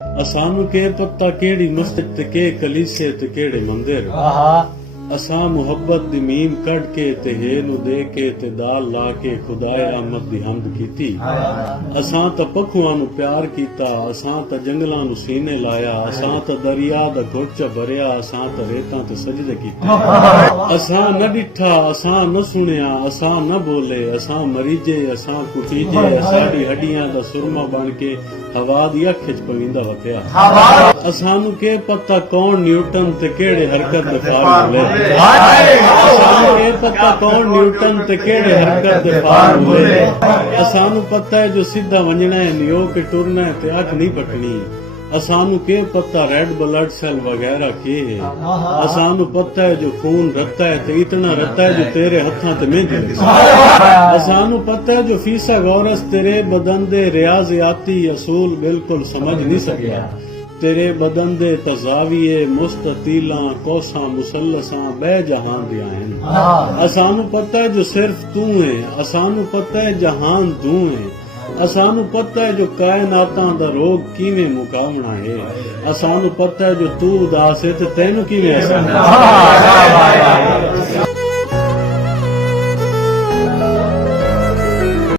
असानू के पत्ता केड़ी मस्जिद ते के कलीसे ते केड़े मंदिर असा मुहब्बत दी मीम कढ़ के ते हे नु दे के ते दाल ला के खुदाए अहमद दी हमद कीती। असा त पखुआं नु प्यार कीता, असा त जंगलां नु सीने लाया, असा त दरिया दा घुट भरिया, असा त रेतां ते सजदे कीते। असा न डिठा, असा न सुनिया, असा न बोले, असा मरीजे, असा कुटीजे, साडी हड्डियां दा सुरमा बन के हवा दी अख च पविंदा वखिया। असानू के पता कौन न्यूटन ते केड़े हरकत दे फार्मूले, असानू के पता कौन न्यूटन ते केड़े हरकत दे फार्मूले। असानू पता है जो सीधा वंजना है नियो के टुरना है ते अख नहीं पटनी। असानू के पता रेड ब्लड सेल वगैरह के है। असानू पता है जो खून रत्ता है ते इतना रत्ता है जो तेरे हथा ते मेहंदी लगी। असानू पता है जो फीसा गौरस तेरे बदन दे रियाजियाती असूल बिल्कुल समझ नहीं सकिया। तेरे बदन दे तजाविये मुस्ततीला कोसा मुसल्लसा बे जहां दिया हैं। असानू पता है जो सिर्फ तू है, असानू पता है जहान तू है, असानू पता है जो कायनातां दा रोग किवें मुकावना है, असानू पता है जो तू उदास है ते तैनू किवें ऐसा